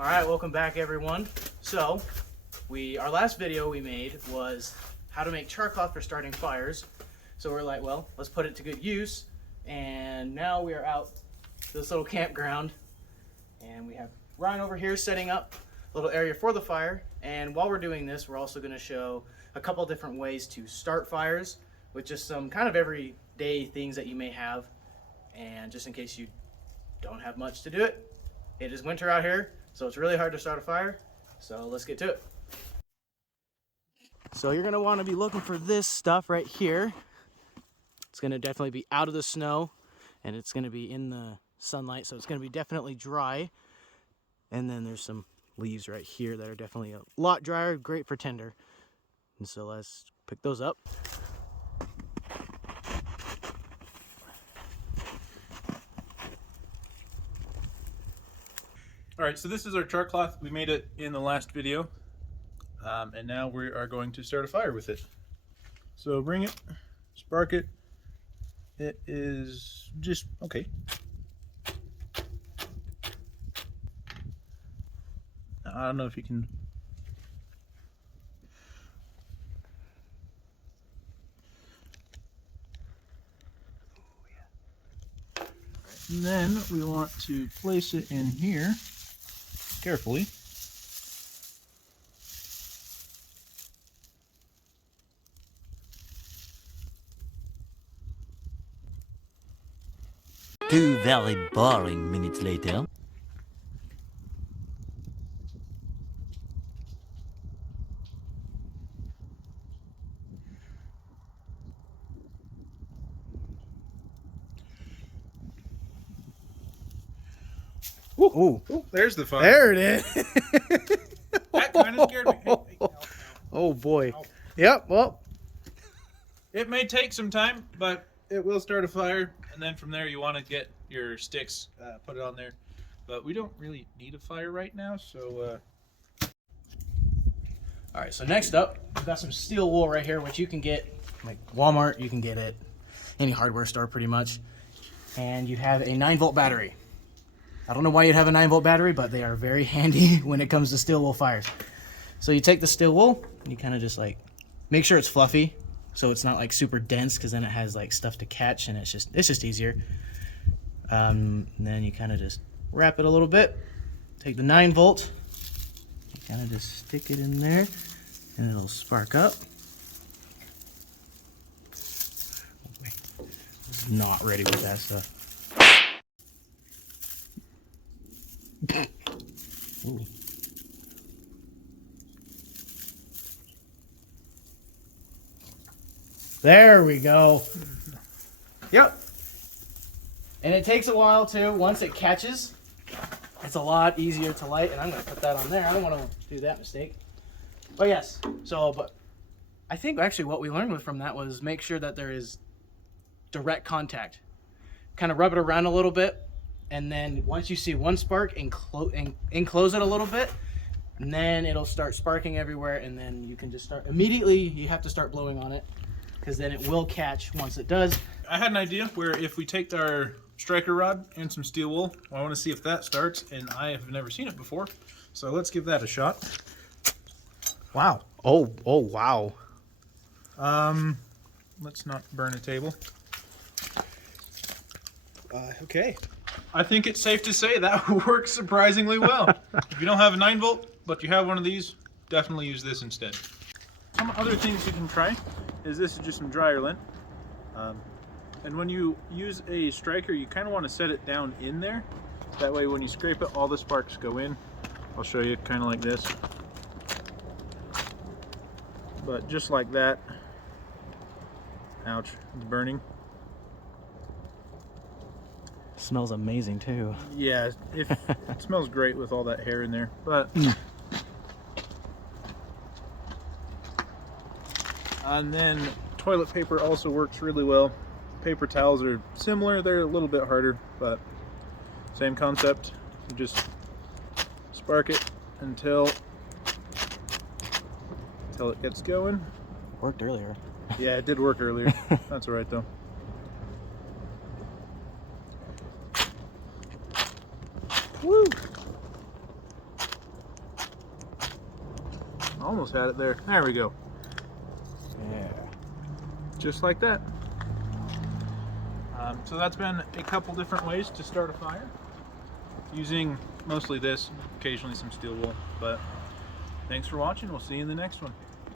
All right, welcome back everyone. So, our last video we made was how to make char cloth for starting fires. So we're like, well, let's put it to good use. And now we are out this little campground, and we have Ryan over here setting up a little area for the fire. And while we're doing this, we're also going to show a couple different ways to start fires with just some kind of everyday things that you may have. And just in case you don't have much to do it, it is winter out here, so it's really hard to start a fire. So let's get to it. So you're gonna want to be looking for this stuff right here. It's gonna definitely be out of the snow, and it's gonna be in the sunlight, so it's gonna be definitely dry. And then there's some leaves right here that are definitely a lot drier, great for tinder. And so let's pick those up. All right, so this is our char cloth. We made it in the last video, and now we are going to start a fire with it. So bring it, spark it. It is just okay. I don't know if you can. And then we want to place it in here carefully. Two very boring minutes later. Ooh, Oh, there's the fire. there it is. That kind of scared me. Hey, ow. Oh boy. Ow. Yep, well, It may take some time, but it will start a fire, and then from there you want to get your sticks, put it on there. But we don't really need a fire right now, so... all right, so next up, we've got some steel wool right here, which you can get like Walmart, you can get at any hardware store pretty much. And you have a 9-volt battery. I don't know why you'd have a 9-volt battery, but they are very handy when it comes to steel wool fires. So you take the steel wool, and you kind of just like make sure it's fluffy, so it's not like super dense, because then it has like stuff to catch, and it's just easier. And then you kind of just wrap it a little bit. Take the 9-volt, you kind of just stick it in there, and it'll spark up. Oh boy, I was not ready with that stuff. Ooh. There we go. Yep. And it takes a while too. Once it catches, it's a lot easier to light. And I'm going to put that on there. I don't want to do that mistake. But yes. But I think actually what we learned from that was make sure that there is direct contact. Kind of rub it around a little bit. And then once you see one spark, enclose it a little bit, and then it'll start sparking everywhere, and then you can just start immediately. You have to start blowing on it, because then it will catch once it does. I had an idea where if we take our striker rod and some steel wool, I want to see if that starts, and I have never seen it before, so let's give that a shot. Wow. Oh wow. Let's not burn a table. Okay. I think it's safe to say that works surprisingly well. If you don't have a 9-volt, but you have one of these, definitely use this instead. Some other things you can try is this is just some dryer lint. And when you use a striker, you kind of want to set it down in there. That way when you scrape it, all the sparks go in. I'll show you kind of like this. But just like that. Ouch, it's burning. Smells amazing too. Yeah, it smells great with all that hair in there. But and then toilet paper also works really well. Paper towels are similar. They're a little bit harder, but same concept. You just spark it until it gets going. Worked earlier. Yeah, it did work earlier. That's all right though. Woo! Almost had it there. There we go. Yeah. Just like that. So that's been a couple different ways to start a fire. Using mostly this, occasionally some steel wool. But thanks for watching. We'll see you in the next one.